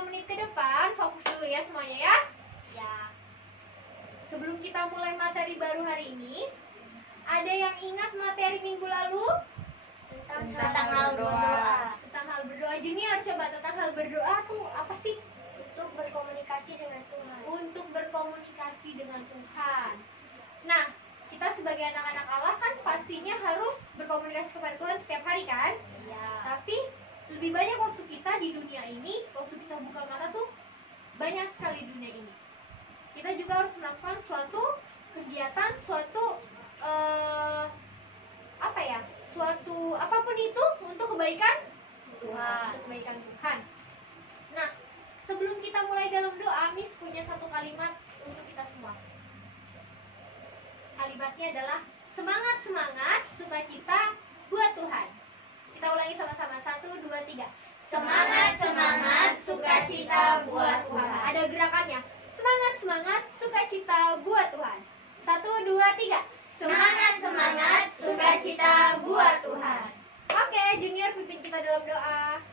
5 menit ke depan fokus dulu ya semuanya ya. Ya. Sebelum kita mulai materi baru hari ini, ada yang ingat materi minggu lalu? Tentang hal berdoa. Tentang hal berdoa. Junior, coba tentang hal berdoa tuh apa sih? Untuk berkomunikasi dengan Tuhan. Untuk berkomunikasi dengan Tuhan. Nah, kita sebagai anak-anak Allah kan pastinya harus berkomunikasi kepada Tuhan setiap hari kan? Ya. Tapi lebih banyak waktu kita di dunia ini, waktu kita buka mata tuh banyak sekali di dunia ini. Kita juga harus melakukan suatu kegiatan, suatu suatu apapun itu untuk kebaikan Tuhan. Untuk kebaikan Tuhan. Nah, sebelum kita mulai dalam doa, Miss punya satu kalimat untuk kita semua. Kalimatnya adalah semangat, sukacita buat Tuhan. Kita ulangi sama-sama. 1, 2, 3. Semangat, sukacita buat Tuhan. Ada gerakannya. Semangat, sukacita buat Tuhan. 1, 2, 3. Semangat, sukacita buat Tuhan. Oke, Junior pimpin kita dalam doa.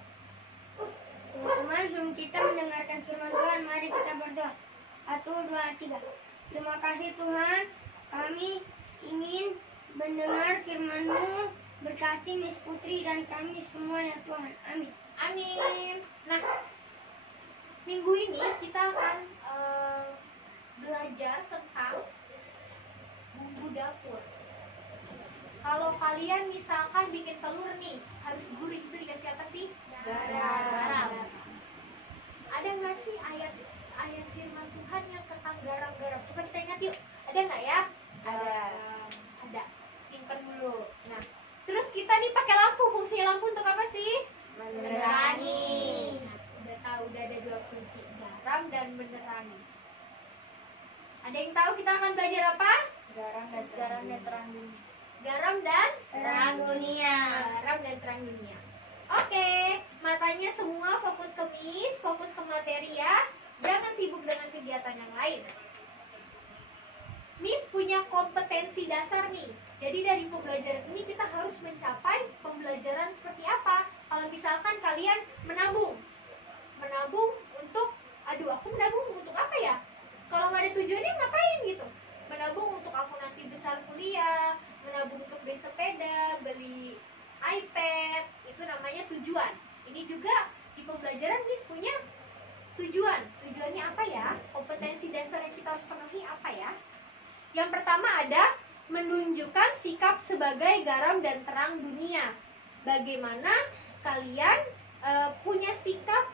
Teman-teman, sebelum kita mendengarkan firman Tuhan, mari kita berdoa. 1, 2, 3. Terima kasih Tuhan, kami ingin mendengar firman-Mu. Berkati Miss Putri dan kami semua ya Tuhan. Amin. Amin. Nah, minggu ini kita akan belajar tentang bumbu dapur. Kalau kalian misalkan bikin telur nih, harus gurih, itu dikasih apa sih? Garam. Ada nggak sih ayat firman Tuhan yang tentang garam-garam? Coba kita ingat yuk. Ada nggak ya? Ada. Simpen dulu. Nah, terus kita nih pakai lampu. Fungsi lampu untuk apa sih? Menerangi. Nah, udah tahu, udah ada 2 fungsi, garam dan menerangi. Ada yang tahu kita akan belajar apa? Garam dan terang dunia. Garam dan Terang dunia. Garam dan terang dunia. Oke, matanya semua fokus ke Miss, fokus ke materi ya. Jangan sibuk dengan kegiatan yang lain. Miss punya kompetensi dasar nih. Jadi dari pembelajaran ini kita harus mencapai pembelajaran seperti apa? Kalau misalkan kalian menabung untuk, aku menabung untuk apa ya? Kalau nggak ada tujuannya ngapain gitu? Menabung untuk aku nanti besar kuliah, menabung untuk beli sepeda, beli iPad, itu namanya tujuan. Ini juga di pembelajaran Miss punya tujuan. Tujuannya apa ya? Kompetensi dasar yang kita harus penuhi apa ya? Yang pertama ada menunjukkan sikap sebagai garam dan terang dunia. Bagaimana kalian punya sikap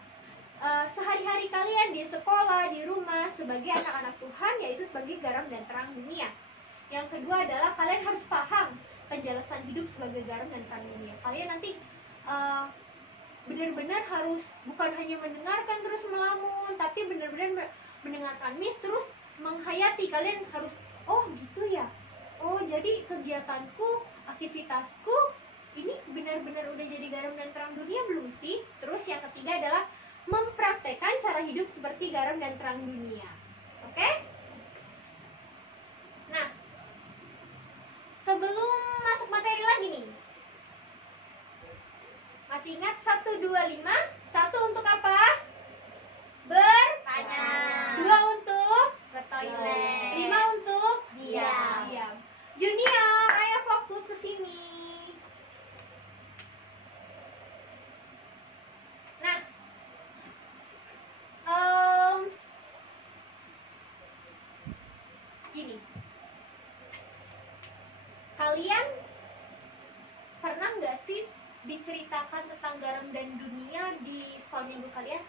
sehari-hari kalian di sekolah, di rumah sebagai anak-anak Tuhan, yaitu sebagai garam dan terang dunia. Yang kedua adalah kalian harus paham penjelasan hidup sebagai garam dan terang dunia. Kalian nanti benar-benar harus bukan hanya mendengarkan terus melamun, tapi benar-benar mendengarkan Miss terus menghayati. Kalian harus, oh gitu ya, oh jadi kegiatanku, aktivitasku ini benar-benar udah jadi garam dan terang dunia belum sih? Terus yang ketiga adalah mempraktekkan cara hidup seperti garam dan terang dunia. Oke? Nah, sebelum masuk materi lagi nih, masih ingat 1, 2, 5? 1 untuk apa? Bertanya. 2 untuk Bertoilet. 5 untuk Diam. Junior, ayo fokus ke sini. Nah, gini. Kalian pernah nggak sih diceritakan tentang garam dan dunia di sekolah minggu kalian?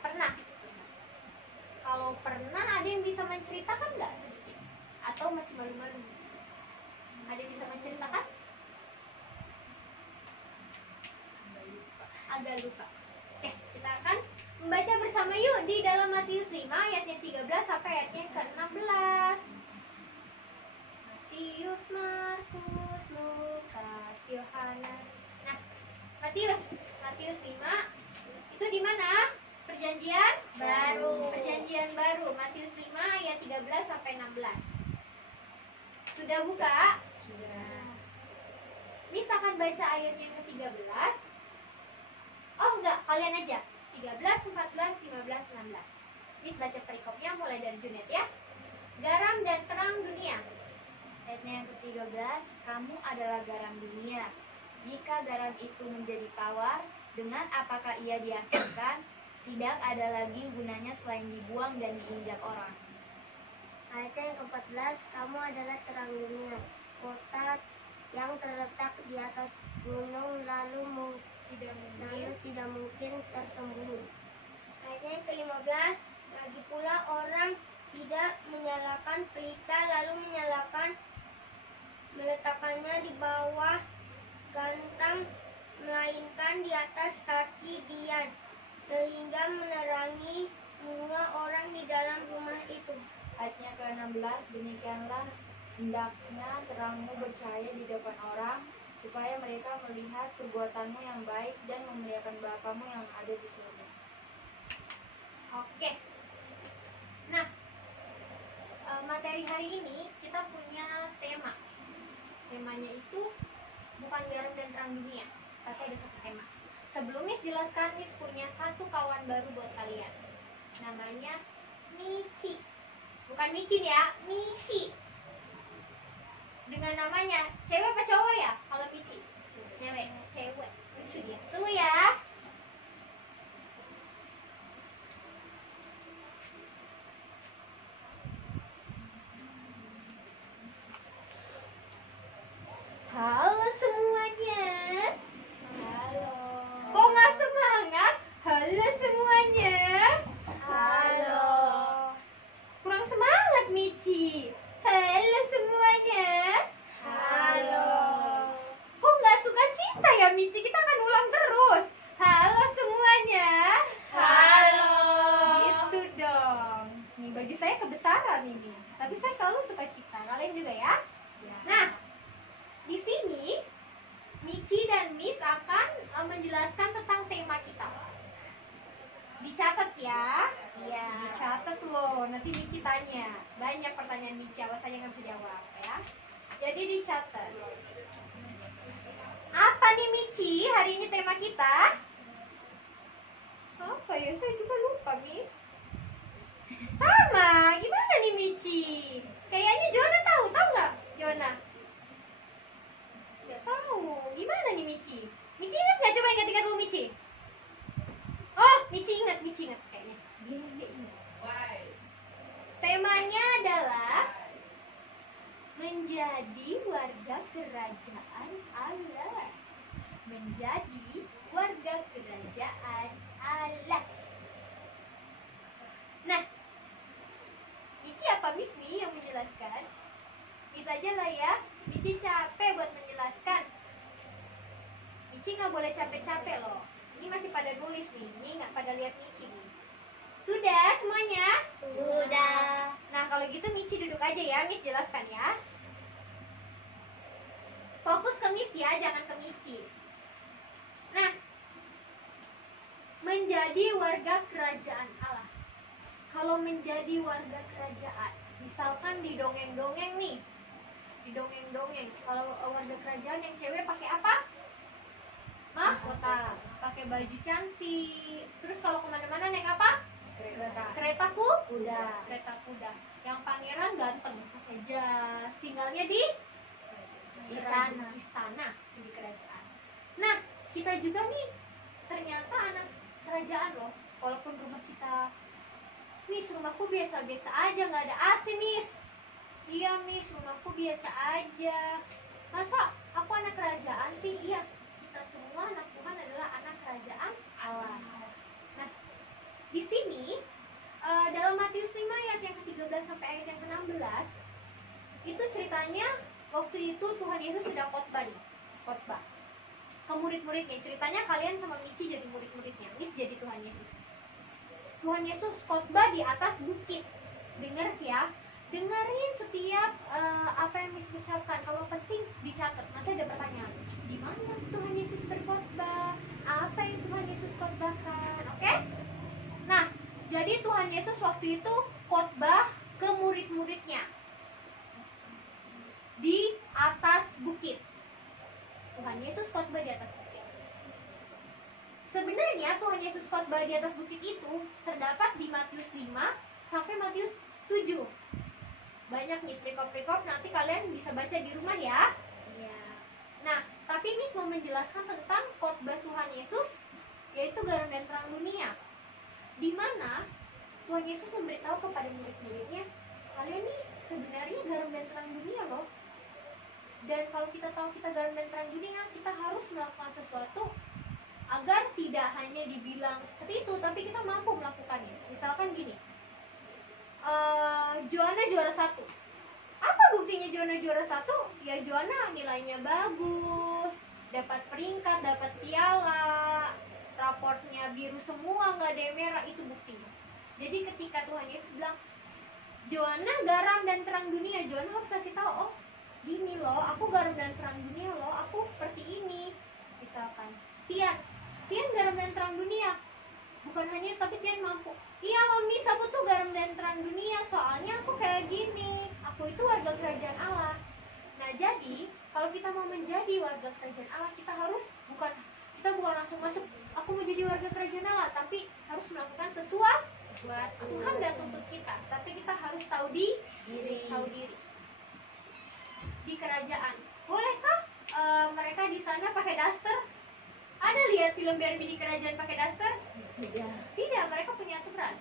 Pernah. Kalau pernah, ada yang bisa menceritakan nggak sedikit? Atau masih malu-malu? Ada yang bisa menceritakan? Agak lupa. Oke, kita akan membaca bersama yuk di dalam Matius 5 ayatnya 13 sampai ayatnya ke-16. Matius, Markus, Lukas, Yohanes. Nah, Matius 5 itu di mana? Perjanjian Perjanjian baru. Matius 5 ayat 13 sampai 16. Sudah buka? Sudah. Miss akan baca ayatnya yang ke-13. Oh enggak, kalian aja. 13 13, 14, 15, 16. Miss baca perikopnya mulai dari Junet ya. Garam dan terang dunia. Ayatnya yang ke-13, kamu adalah garam dunia. Jika garam itu menjadi tawar, dengan apakah ia dihasilkan? Tidak ada lagi gunanya selain dibuang dan diinjak orang. Ayat yang ke-14, kamu adalah terang dunia. Kota yang terletak di atas gunung tidak mungkin tersembunyi. Ayat yang ke-15, lagi pula orang tidak menyalakan pelita lalu meletakkannya di bawah gantang, melainkan di atas kaki Dian, sehingga menerangi semua orang di dalam rumah itu. Ayatnya ke-16, demikianlah hendaknya terangmu bercahaya di depan orang, supaya mereka melihat perbuatanmu yang baik dan memuliakan Bapamu yang ada di surga. Oke. Nah, materi hari ini kita punya tema. Temanya itu bukan garam dan terang dunia, tapi ada satu tema. Sebelum Miss jelaskan, Miss punya satu kawan baru buat kalian. Namanya Michi. Bukan micin ya, Michi. Dengan namanya, cewek apa cowok ya? Kalau Michi, cewek. Lucu dia. Tunggu ya. Halo semuanya. Halo. Kok nggak semangat? Halo semuanya. Halo. Kurang semangat Michi. Halo semuanya. Halo. Kok nggak suka cita ya Michi? Kita akan ulang terus. Halo semuanya. Halo. Gitu dong. Nih baju saya kebesaran ini. Tapi saya selalu suka cita. Kalian juga ya? Ya. Nah, di sini Michi dan Miss akan menjelaskan tentang tema kita. Dicatat ya. Iya. Dicatat loh. Nanti Michi tanya. Banyak pertanyaan Michi, awas aja nggak bisa jawab ya. Jadi dicatat. Apa nih Michi? Hari ini tema kita? Apa ya? Saya juga lupa, Miss. Sama. Gimana nih Michi? Kayaknya Jona tahu nggak? Jona? Nggak tahu. Gimana nih Michi? Michi ingat nggak? Coba ingat-ingat dulu Michi. Oh, Michi ingat kayaknya. Dia ingat. Temanya adalah menjadi warga kerajaan Allah. Menjadi warga kerajaan Allah. Nah, Michi apa Miss nih yang menjelaskan? Miss aja lah ya. Michi capek buat menjelaskan. Michi nggak boleh capek-capek loh. Ini masih pada nulis nih. Ini nggak pada lihat Michi nih. Sudah semuanya? Sudah. Nah kalau gitu Michi duduk aja ya. Miss jelaskan ya. Fokus ke Miss ya, jangan ke Michi. Nah, menjadi warga kerajaan Allah. Kalau menjadi warga kerajaan, misalkan di dongeng-dongeng nih, di dongeng-dongeng, kalau warga kerajaan yang cewek pakai apa? Mahkota, pakai baju cantik. Terus kalau kemana-mana naik apa? Kereta Kuda. Kereta kuda. Yang pangeran ganteng, pakai jas. Tinggalnya di istana di kerajaan. Nah, kita juga nih ternyata anak kerajaan loh. Walaupun rumah kita, Miss, rumahku biasa-biasa aja, nggak ada AC, Miss. Iya, Miss, rumahku biasa aja. Masa aku anak kerajaan sih? Iya, kita semua anak Tuhan adalah anak kerajaan Allah. Nah, di sini dalam Matius 5 ayat yang ke-13 sampai ayat yang ke-16 itu ceritanya waktu itu Tuhan Yesus sedang khotbah ke murid-muridnya. Ceritanya kalian sama Michi jadi murid-muridnya, Miss jadi Tuhan Yesus. Tuhan Yesus khotbah di atas bukit. Dengar ya, dengerin setiap apa yang Miss ucapkan. Kalau penting dicatat. Nanti ada pertanyaan. Di mana Tuhan Yesus berkhotbah? Apa yang Tuhan Yesus khotbahkan? Oke? Nah, jadi Tuhan Yesus waktu itu khotbah ke murid-muridnya di atas bukit. Tuhan Yesus khotbah di atas bukit. Sebenarnya Sebenarnya Tuhan Yesus khotbah di atas bukit itu terdapat di Matius 5 sampai Matius 7. Banyak nih perikop-perikop, nanti kalian bisa baca di rumah ya. Iya. Nah, tapi Miss mau menjelaskan tentang khotbah Tuhan Yesus, yaitu garam dan terang dunia, di mana Tuhan Yesus memberitahu kepada murid-muridnya, kalian nih sebenarnya garam dan terang dunia loh. Dan kalau kita tahu kita garam dan terang dunia, kita harus melakukan sesuatu agar tidak hanya dibilang seperti itu, tapi kita mampu melakukannya. Misalkan gini, Joanna juara 1. Apa buktinya Joanna juara 1? Ya Joanna nilainya bagus, dapat peringkat, dapat piala, raportnya biru semua, nggak ada yang merah, itu buktinya. Jadi ketika Tuhan Yesus bilang, Joanna garam dan terang dunia, Joanna harus kasih tahu, oh gini loh, aku garam dan terang dunia loh, aku seperti ini. Misalkan Tian garam dan terang dunia, bukan hanya tapi Tian mampu. Iya Mami, aku tuh garam dan terang dunia, soalnya aku kayak gini, aku itu warga kerajaan Allah. Nah jadi kalau kita mau menjadi warga kerajaan Allah, kita bukan langsung masuk, aku mau jadi warga kerajaan Allah, tapi harus melakukan sesuatu. Tuhan gak tuntut kita, tapi kita harus tahu diri. Di kerajaan, bolehkah mereka di sana pakai daster? Ada lihat film Barbie di kerajaan pakai daster? Tidak, mereka punya aturan.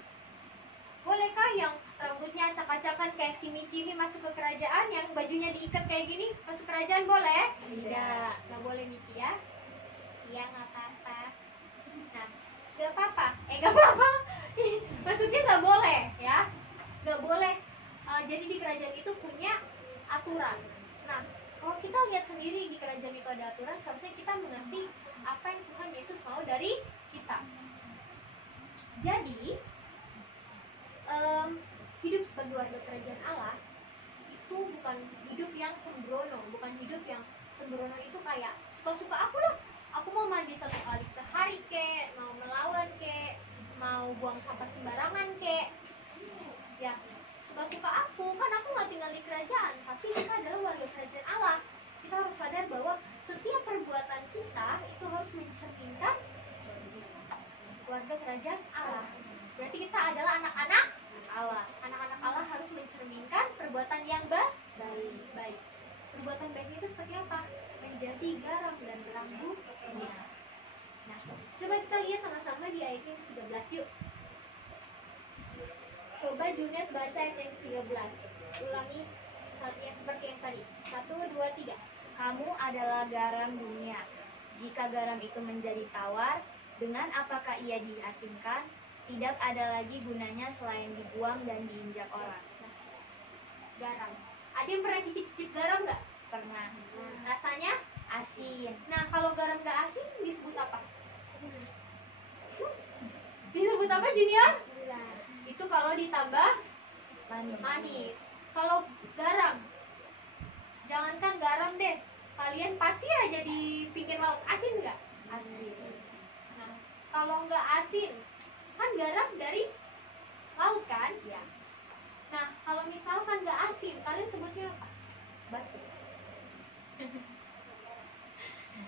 Bolehkah yang rambutnya acak-acakan kayak si Michi ini masuk ke kerajaan, yang bajunya diikat kayak gini masuk kerajaan boleh? Tidak, nggak boleh Michi ya. Iya, nggak apa-apa. Nah, nggak apa-apa. Nggak apa-apa. Maksudnya nggak boleh ya, nggak boleh. Jadi di kerajaan itu punya aturan. Nah, kalau kita lihat sendiri di kerajaan itu ada aturan, seharusnya kita mengerti apa yang Tuhan Yesus mau dari kita. Jadi hidup sebagai warga kerajaan Allah itu bukan hidup yang sembrono. Bukan hidup yang sembrono itu kayak suka-suka aku lah, aku mau mandi 1 kali sehari kek, mau melawan kek, mau buang sampah sembarangan kek, ya suka-suka aku, kan aku nggak tinggal di kerajaan, tapi kita adalah warga kerajaan Allah. Kita harus sadar bahwa setiap perbuatan kita itu harus mencerminkan warga kerajaan Allah. Berarti kita adalah anak-anak Allah. Anak-anak Allah harus mencerminkan perbuatan yang baik. Perbuatan baik itu seperti apa? Menjadi garam dan terang dunia. Nah, coba kita lihat sama-sama di ayat yang 13 yuk. Coba Junet baca ayat yang 13. Ulangi yang seperti yang tadi. 1, 2, 3. Kamu adalah garam dunia. Jika garam itu menjadi tawar, dengan apakah ia diasinkan? Tidak ada lagi gunanya selain dibuang dan diinjak orang. Garam. Ada yang pernah cicip-cicip garam nggak? Pernah. Rasanya Asin. Nah, kalau garam gak asin disebut apa? Disebut apa, Junior? Itu kalau ditambah manis. Kalau garam, jangankan garam deh, kalian pasir aja di pinggir laut, asin nggak? Asin. Nah, kalau nggak asin, kan garam dari laut kan? Ya. Nah, kalau misalkan nggak asin, kalian sebutnya apa? Batu.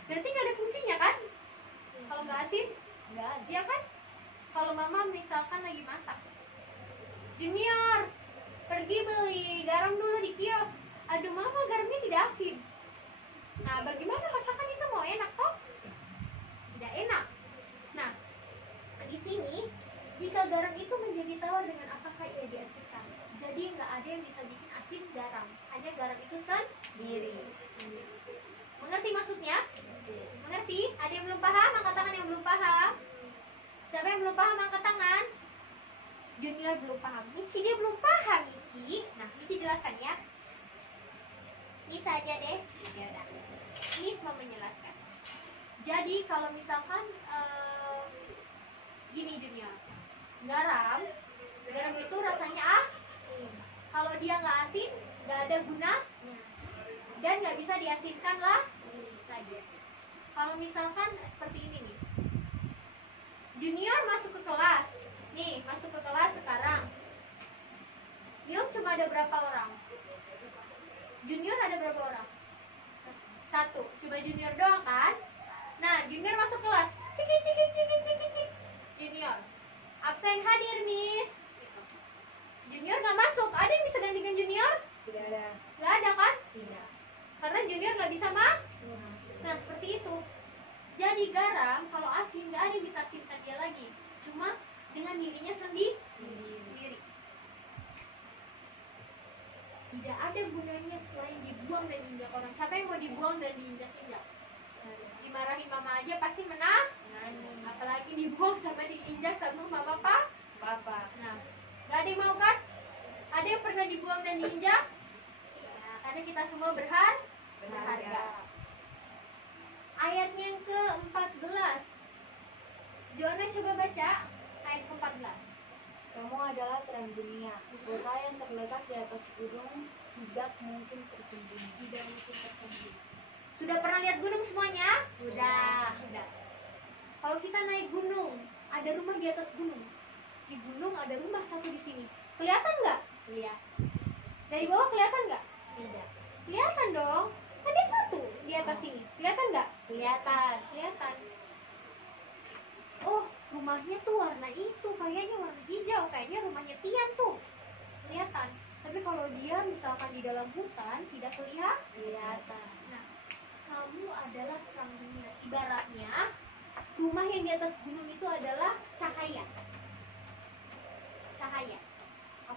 Berarti nggak ada fungsinya kan? Kalau nggak asin, Enggak ada. iya kan? Kalau mama misalkan lagi masak, Junior, pergi beli garam dulu di kios. Aduh mama, garamnya tidak asin. Nah, bagaimana masakan itu mau enak toh? Tidak enak. Nah, di sini jika garam itu menjadi tawar, dengan apakah ia diasinkan? Jadi nggak ada yang bisa bikin asin garam, hanya garam itu sendiri. Mengerti maksudnya? Mengerti? Ada yang belum paham? Angkat tangan yang belum paham. Siapa yang belum paham? Angkat tangan. Junior belum paham. Michi dia belum paham, Michi. Nah, Michi jelaskan ya. Miss aja deh. Ya udah. Miss mau menjelaskan. Jadi kalau misalkan gini Junior, garam itu rasanya asin. Kalau dia nggak asin, nggak ada guna dan nggak bisa diasinkan lagi. Kalau misalkan seperti ini nih, Junior masuk ke kelas, nih masuk ke kelas sekarang. Nium cuma ada berapa orang? Junior ada berapa orang? 1. Coba Junior doang kan? Nah, Junior masuk kelas. Ciki ciki ciki ciki ada yang bisa simpan dia lagi, cuma dengan dirinya sendiri. Tidak ada gunanya selain dibuang dan diinjak orang. Siapa yang mau dibuang dan diinjak-injak? Dimarahin mama aja pasti menang, apalagi dibuang sama diinjak sama mama papa. Nah, gak ada yang mau kan? Ada yang pernah dibuang dan diinjak? Karena kita semua berharga. Ayat yang ke-14. Joanna coba baca ayat ke-14. Kamu adalah terang dunia. Kota yang terletak di atas gunung tidak mungkin tersembunyi. Sudah pernah lihat gunung semuanya? Sudah. Kalau kita naik gunung, ada rumah di atas gunung. Di gunung ada rumah satu di sini. Kelihatan nggak? Lihat. Dari bawah kelihatan nggak? Tidak. Kelihatan dong. Ada satu di atas sini. Kelihatan nggak? Kelihatan. Kelihatan. Oh, rumahnya tuh warna itu, kayaknya warna hijau, kayaknya rumahnya Tian tuh. Kelihatan. Tapi kalau dia misalkan di dalam hutan, tidak Kelihatan. Nah, kamu adalah terang dunia. Ibaratnya, rumah yang di atas gunung itu adalah cahaya. Cahaya.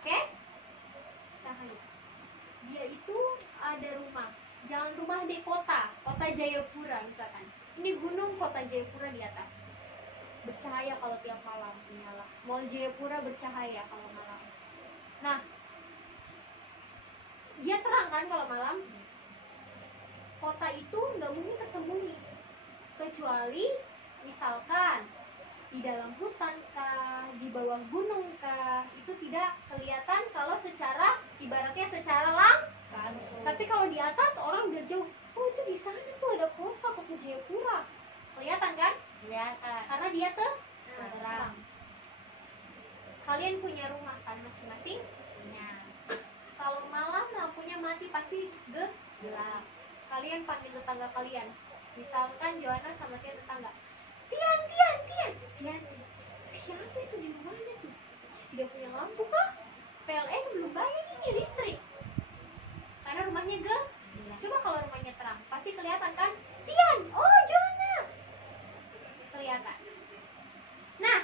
Oke? Cahaya. Dia itu ada rumah. Jangan rumah di kota Jayapura misalkan. Ini gunung kota Jayapura di atas. Bercahaya kalau tiap malam menyala. Mall Jayapura bercahaya kalau malam. Nah, dia terang kan kalau malam. Kota itu nggak mungkin tersembunyi, kecuali misalkan di dalam hutan kah, di bawah gunung kah, itu tidak kelihatan kalau secara ibaratnya secara Langsung. tapi kalau di atas orang udah jauh, oh itu di sana tuh ada kota Jayapura, kelihatan kan? Kelihatan. Karena dia tuh Terang. Kalian punya rumah kan masing-masing? Punya. Kalau malam lampunya mati pasti Gelap. Kalian panggil tetangga kalian. Misalkan Joanna sama Tian tetangga. Tian. Siapa itu di rumahnya tuh? Tidak punya lampu kah? PLN belum bayar ini listrik. Karena rumahnya gelap. Coba kalau rumahnya terang, pasti kelihatan kan? Tian, oh Joanna. Kelihatan. Nah,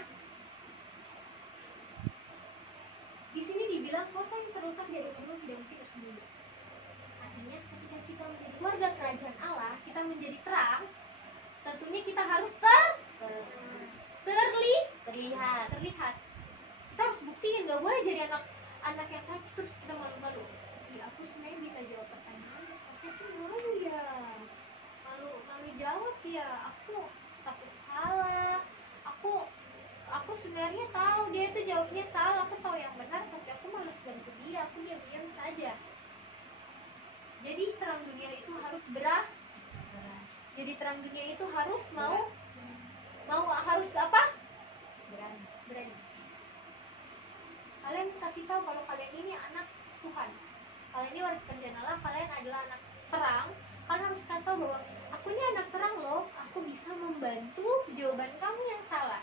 di sini dibilang kota yang terletak dari gunung tidak mungkin tersembunyi. Artinya ketika kita menjadi warga kerajaan Allah, kita menjadi terang, tentunya kita harus terlihat. Kita harus buktiin, nggak boleh jadi anak yang terang terus kita malu-malu. Ya aku sebenarnya bisa jawab pertanyaan, aku tuh malu ya, malu jawab ya, aku takut salah, aku sebenarnya tahu dia itu jawabnya salah, aku tahu yang benar, tapi aku malas bantu dia, aku diam-diam saja. Jadi terang dunia itu harus Jadi terang dunia itu harus harus apa? Berani. Kalian kasih tahu kalau kalian ini anak Tuhan. Kalian ini warga kerjaan Allah, kalian adalah anak terang. Kalian harus kasih tahu bahwa aku ini anak terang loh, aku bisa membantu jawaban kamu yang salah.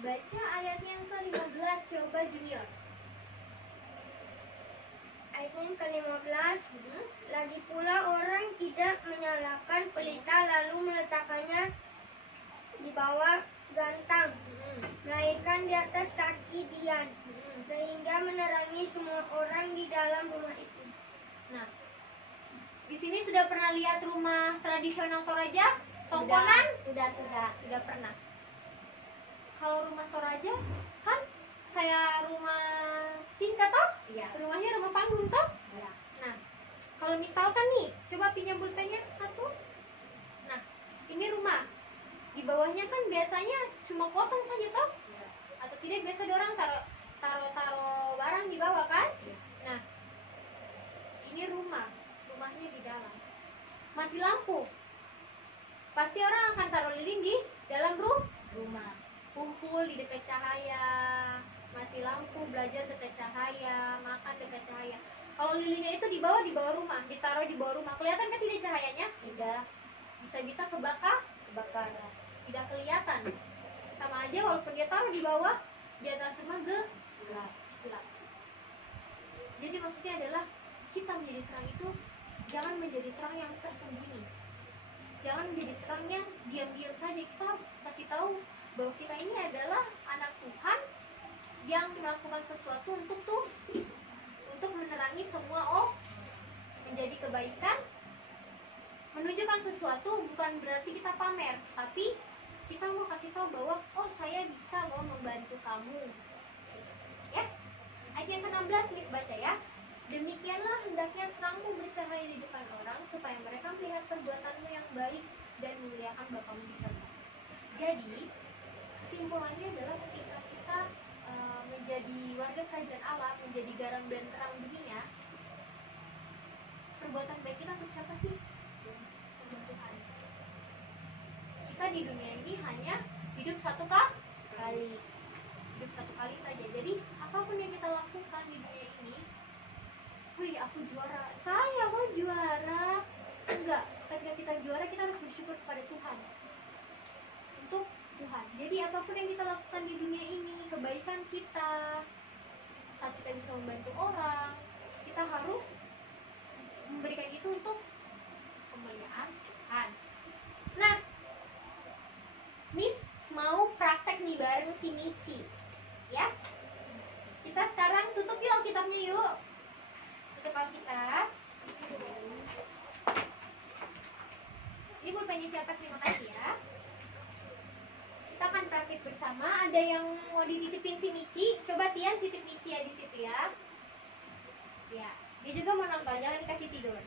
Baca ayat yang ke-15 coba Junior. Ayat yang ke-15. Lagi pula orang tidak menyalakan pelita lalu meletakkannya di bawah gantang, melainkan di atas kaki Dian, sehingga menerangi semua orang di dalam rumah itu. Nah, di sini sudah pernah lihat rumah tradisional Toraja? Songkonan? Sudah pernah. Kalau rumah Toraja kan kayak rumah tingkat toh? Iya. Rumahnya rumah panggung toh? Iya. Nah, kalau misalkan nih, coba pinjam pulpennya satu. Nah, ini rumah. Di bawahnya kan biasanya cuma kosong saja toh? Iya. Atau tidak biasa ada orang taruh barang di bawah kan? Iya. Nah, ini rumahnya di dalam. Mati lampu. Pasti orang akan taruh lilin di dalam Rumah. kumpul di dekat cahaya, mati lampu, belajar dekat cahaya, makan dekat cahaya. Kalau lilinnya itu di bawah rumah, ditaruh di bawah rumah, kelihatan kan tidak cahayanya? Tidak. Bisa-bisa kebakaran. Tidak kelihatan. Sama aja walaupun dia taruh di bawah, di atas rumah gelap. Jadi maksudnya adalah kita menjadi terang itu jangan menjadi terang yang tersembunyi. Jangan menjadi terang yang diam-diam saja. Kita harus kasih tahu bahwa kita ini adalah anak Tuhan yang melakukan sesuatu untuk menerangi semua menjadi kebaikan. Menunjukkan sesuatu bukan berarti kita pamer, tapi kita mau kasih tahu bahwa saya bisa loh membantu kamu. Ya, ayat yang ke-16 Miss baca ya. Demikianlah hendaknya terangmu bercahaya di depan orang, supaya mereka melihat perbuatanmu yang baik dan memuliakan Bapamu di surga. Jadi, kesimpulannya adalah ketika kita menjadi warga kerajaan Allah, menjadi garam dan terang dunia, perbuatan baik kita untuk siapa sih? Untuk Tuhan. Kita di dunia ini hanya hidup satu kali. Hidup satu kali saja. Jadi, apapun yang kita lakukan di dunia ini, wih, aku juara, saya kok juara. Enggak, ketika kita juara kita harus bersyukur kepada Tuhan. Untuk Tuhan. Jadi apapun yang kita lakukan di dunia ini, kebaikan kita, saat kita bisa membantu orang, kita harus memberikan itu untuk kemuliaan Tuhan. Nah, Miss mau praktek nih bareng si Michi, ya. Kita sekarang tutup yuk Alkitabnya yuk. Tutup Alkitab. Ini pulpennya siapa? Terima kasih ya. Kita akan praktik bersama. Ada yang mau dititipin si Michi? Coba Tian titip Michi ya di situ ya. Ya, dia juga mau nonton, jangan dikasih tidur.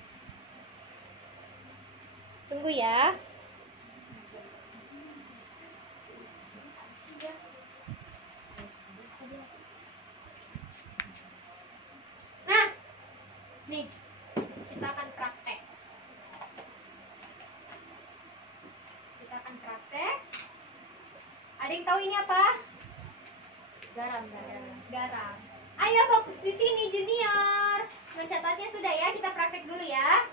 Tunggu ya. Nah, nih kita akan praktek. Ada yang tahu ini apa? Garam. Garam. Ayo fokus di sini junior. Mencatatnya sudah ya, kita praktek dulu ya.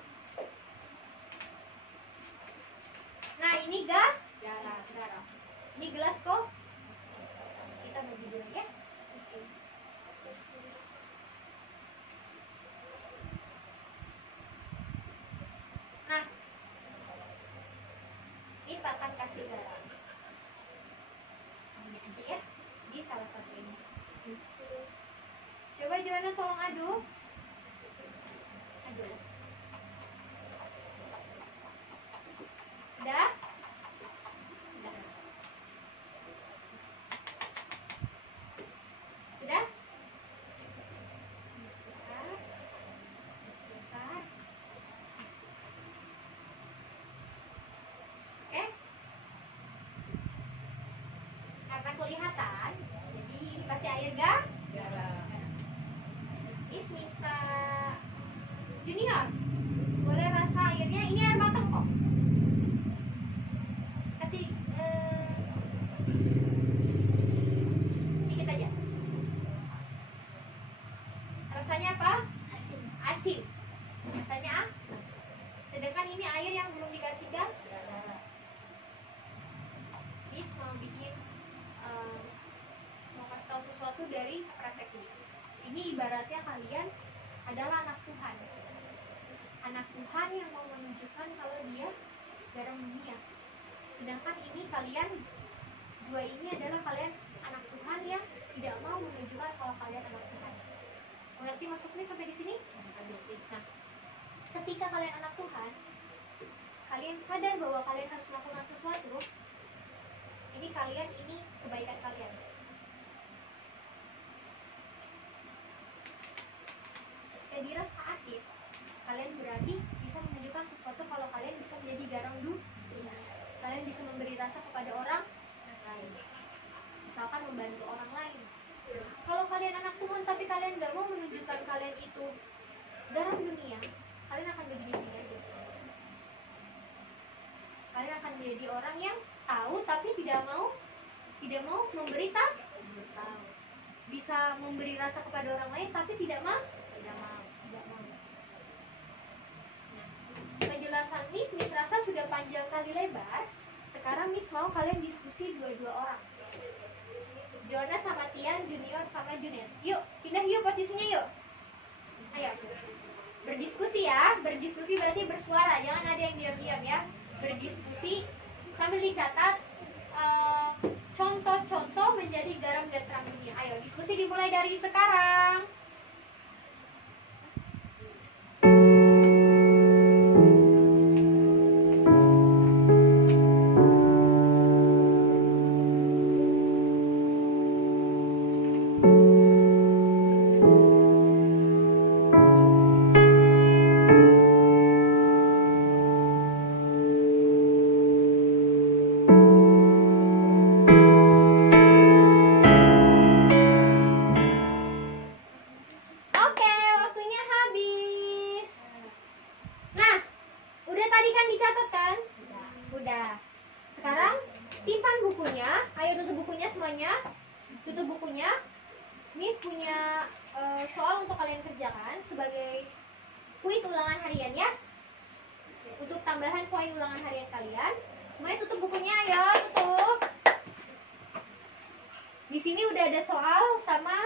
Nah, ini garam. Ini gelas kok. Kita bagi dulu ya. Nah, ini akan kasih garam. Ini aja ya, di salah satu ini. Coba Joanna tolong aduk. Udah? Sudah? Sebentar. Oke? Karena kelihatan, jadi ini pasti air garam. Is minta junior, boleh rasa airnya? Ini air matang kok. Kasih dikit aja. Rasanya apa? Asin. Rasanya asin. Sedangkan ini air yang belum dikasih garam. Miss mau bikin mau kasih tahu sesuatu dari praktek ini. Ini ibaratnya kalian adalah anak Tuhan. Anak Tuhan yang mau menunjukkan kalau dia garam dunia. Sedangkan ini kalian, dua ini adalah kalian anak Tuhan yang tidak mau menunjukkan kalau kalian anak Tuhan. Mengerti maksudnya sampai di sini? Nah, ketika kalian anak Tuhan, kalian sadar bahwa kalian harus melakukan sesuatu. Ini kebaikan kalian. Jadi rasa asin, kalian berarti bisa menunjukkan sesuatu kalau kalian bisa menjadi garam dunia. Kalian bisa memberi rasa kepada orang lain. Misalkan membantu orang lain. Kalau kalian anak Tuhan tapi kalian nggak mau menunjukkan kalian itu garam dunia, kalian akan begini-begini aja. Kalian akan menjadi orang yang tahu tapi tidak mau memberi tahu. Bisa memberi rasa kepada orang lain tapi tidak mau. Penjelasan Miss rasa sudah panjang kali lebar. Sekarang Miss mau kalian diskusi dua-dua orang. Joanna sama Tian, Junior sama Junet. Yuk, pindah yuk posisinya yuk. Ayo. Berdiskusi ya. Berdiskusi berarti bersuara. Jangan ada yang diam-diam ya. berdiskusi sambil dicatat contoh-contoh menjadi garam dan terang dunia. Ayo diskusi dimulai dari sekarang. Oke, waktunya habis. Nah, udah tadi kan dicatat kan? Udah. Sekarang simpan bukunya. Ayo tutup bukunya semuanya. Tutup bukunya. Miss punya soal untuk kalian kerjakan sebagai kuis ulangan harian ya. Untuk tambahan poin ulangan harian kalian. Semuanya tutup bukunya, ayo tutup. Di sini udah ada soal sama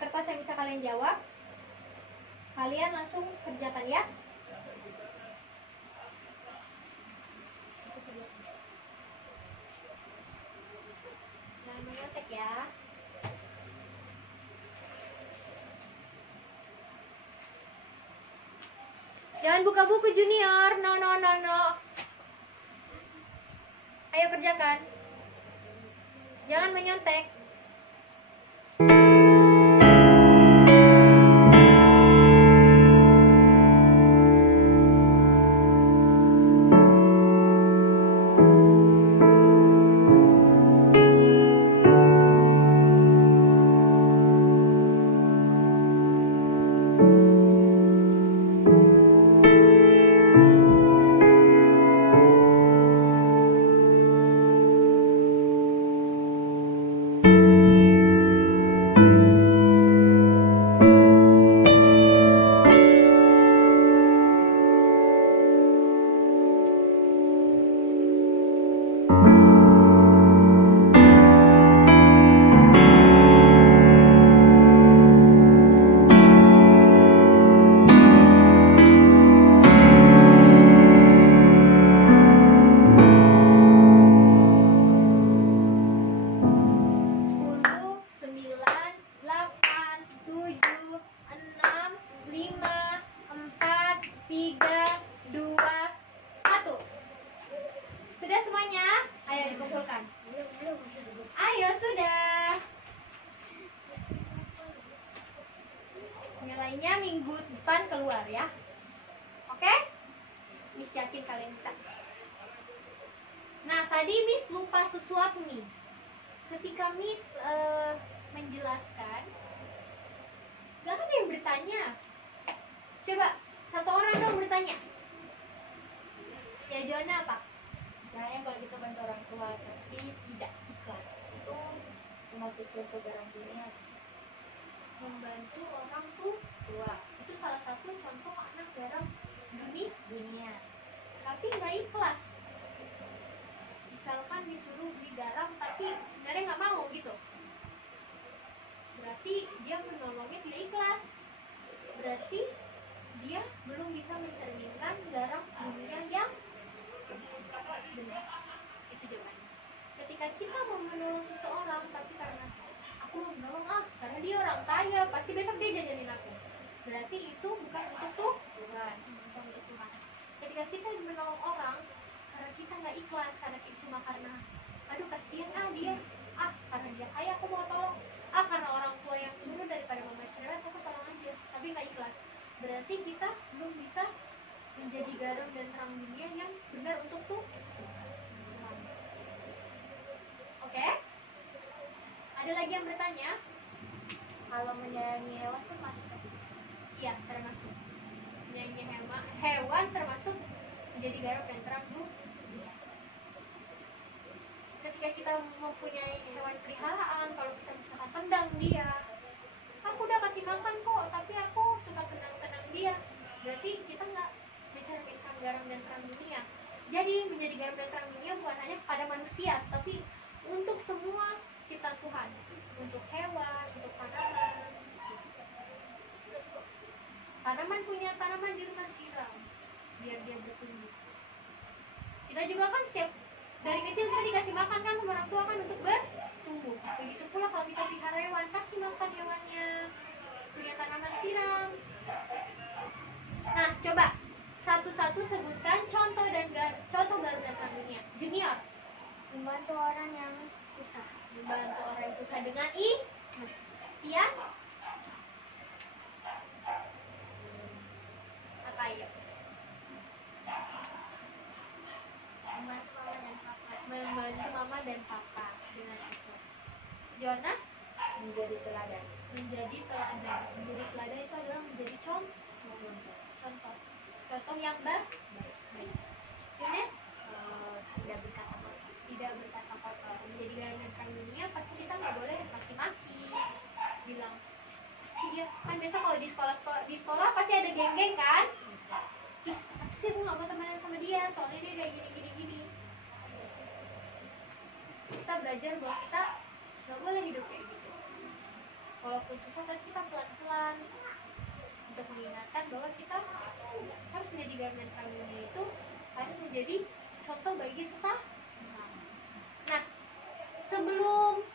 kertas yang bisa kalian jawab. Kalian langsung kerjakan ya. Jangan menyontek ya. Jangan buka buku junior. No. Ayo kerjakan. Jangan menyontek. Nilainya minggu depan keluar ya. Oke? Miss yakin kalian bisa. Nah, tadi Miss lupa sesuatu nih. Ketika Miss menjelaskan, gak ada yang bertanya. Coba, satu orang dong bertanya. Ya, jawabannya apa? Misalnya kalau kita bantu orang tua tapi tidak ikhlas, itu termasuk contoh garam dunia. Membantu orang tua itu salah satu contoh anak garam dunia. Tapi nggak ikhlas. Misalkan disuruh beli garam tapi sebenarnya nggak mau gitu. Berarti dia menolongnya tidak ikhlas. Berarti dia belum bisa mencerminkan garam dunia yang benar. Itu jawabannya. Ketika kita mau menolong seseorang tapi karena aku mau menolong karena dia orang kaya, pasti besok dia jajanin aku. Berarti itu bukan untuk Tuhan, bukan untuk Tuhan. Ketika kita menolong orang karena kita nggak ikhlas, cuma karena aduh kasihan dia, karena dia kaya aku mau tolong, karena orang tua yang suruh daripada mama cerewet aku tolong aja, tapi nggak ikhlas. Berarti kita belum bisa menjadi garam dan terang dunia yang benar untuk Tuhan. Oke? Ada lagi yang bertanya? Kalau menyayangi hewan kan masuk. Iya, termasuk. Menyayangi hewan termasuk menjadi garam dan terang dunia. Ketika kita mempunyai hewan peliharaan, kalau kita misalkan tendang dia, aku udah kasih makan kok, tapi aku suka tendang-tendang dia, berarti kita nggak mencerminkan garam dan terang dunia. Jadi menjadi garam dan terang dunia bukan hanya pada manusia, tapi untuk semua ciptaan Tuhan, untuk hewan, untuk tanaman. Tanaman punya tanaman di rumah siram biar dia bertumbuh. Kita juga kan setiap dari kecil kita dikasih makan kan sama orang tua kan untuk bertumbuh. Begitu pula kalau kita pelihara hewan, kasih makan hewannya, punya tanaman siram. Nah, coba satu-satu sebutkan contoh contoh garam dan terang dunia. Junior, Membantu orang yang susah. membantu orang yang susah dengan ikhlas. Iya? Apa ya? Membantu mama dan papa dengan ikhlas. Jona, Menjadi teladan. menjadi teladan. Menjadi teladan itu adalah menjadi contoh. Contoh yang baik. Ini Tidak berkata kotor. tidak berkata kotor. Menjadi garam dan terang dunia pasti kita nggak boleh maki-maki, bilang sih dia kan biasa kalau di sekolah pasti ada geng-geng kan, terus sih aku nggak mau temenan sama dia soalnya dia kayak gini. Kita belajar bahwa kita nggak boleh hidup kayak gitu. Walaupun susah tapi kita pelan-pelan untuk mengingatkan bahwa kita harus menjadi garam dan terang dunia itu harus menjadi contoh bagi sesama. Nah, sebelum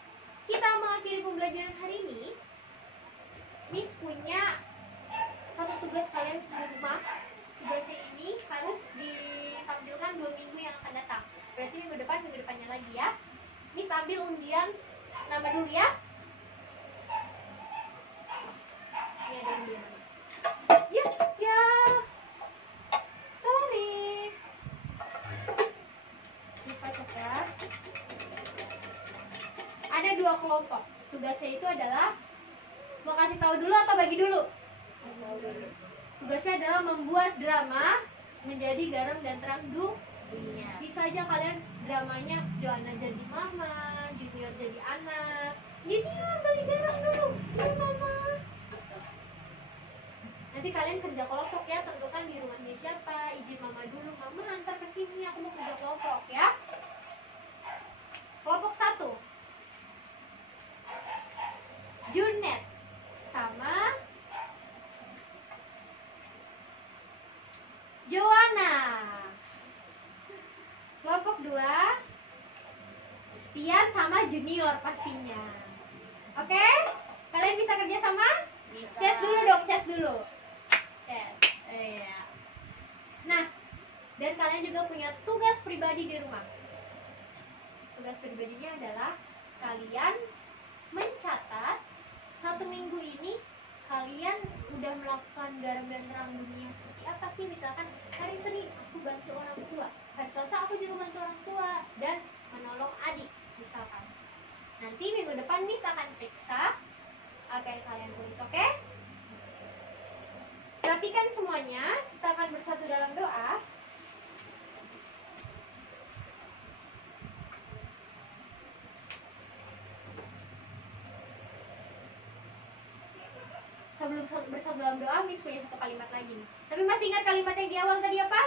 kita mengakhiri pembelajaran hari ini, Miss punya satu tugas kalian di rumah. Tugasnya ini harus ditampilkan 2 minggu yang akan datang. Berarti minggu depannya lagi ya. Miss ambil undian nama dulu ya. Ini ada undian. Ya. Sorry. Lupa catat. Ada 2 kelompok. Tugasnya itu adalah mau kasih tahu dulu atau bagi dulu? Tugasnya adalah membuat drama menjadi garam dan terang Dunia. Bisa aja kalian dramanya Joanna jadi mama, Junior jadi anak. Junior beli garam dulu, ya mama. Nanti kalian kerja kelompok ya, tentukan di rumahnya siapa. Izin mama dulu, mama antar ke sini, aku mau kerja kelompok ya. Kelompok 1 Junet sama Joanna. Kelompok 2 Tian sama Junior pastinya. Oke? Kalian bisa kerja sama? Bisa. Ces dulu dong, ces dulu. Ces. Iya. Nah, dan kalian juga punya tugas pribadi di rumah. Tugas pribadinya adalah kalian mencatat 1 minggu ini kalian udah melakukan garam dan terang dunia seperti apa sih. Misalkan hari Senin aku bantu orang tua, hari Selasa aku juga bantu orang tua dan menolong adik misalkan. Nanti minggu depan Miss akan periksa apa yang kalian tulis, oke? Rapikan semuanya, kita akan bersatu dalam doa. Sebelum bersatu dalam doa, Miss punya satu kalimat lagi nih. Tapi masih ingat kalimat yang di awal tadi apa?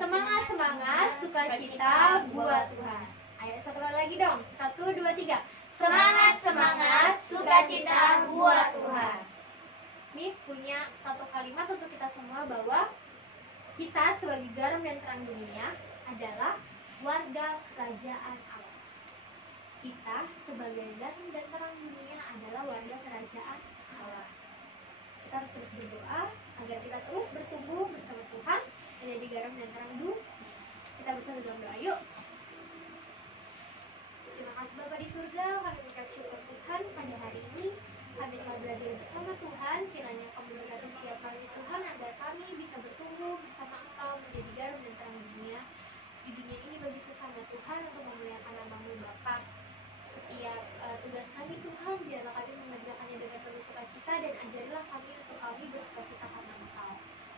Semangat, semangat, sukacita buat Tuhan. Ayo satu kali lagi dong. 1, 2, 3. Semangat, semangat, sukacita buat Tuhan. Miss punya satu kalimat untuk kita semua bahwa kita sebagai garam dan terang dunia adalah warga kerajaan Allah. Kita sebagai garam dan terang dunia adalah warga kerajaan Allah. Kita harus terus berdoa agar kita terus bertumbuh bersama Tuhan menjadi garam dan terang dunia. Kita bersama dalam doa yuk. Terima kasih Bapa di surga, kami mengucap syukur Tuhan pada hari ini. Kami telah belajar bersama Tuhan, kiranya Kamu berkati setiap kami Tuhan agar kami bisa bertumbuh bersama Engkau menjadi garam dan terang dunia di dunia ini bagi sesama Tuhan untuk memuliakan nama-Mu Bapa. Setiap tugas kami Tuhan, biarlah kami mengerjakannya dengan penuh sukacita dan ajarilah kami untuk kami bersukacita karena Engkau.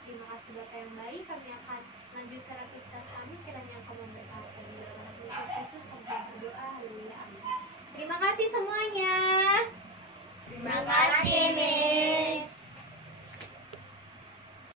Terima kasih Bapa yang baik, kami akan lanjutkan aktivitas kami, kiranya Engkau memberkati. Dalam nama Yesus Kristus kami berdoa, haleluya.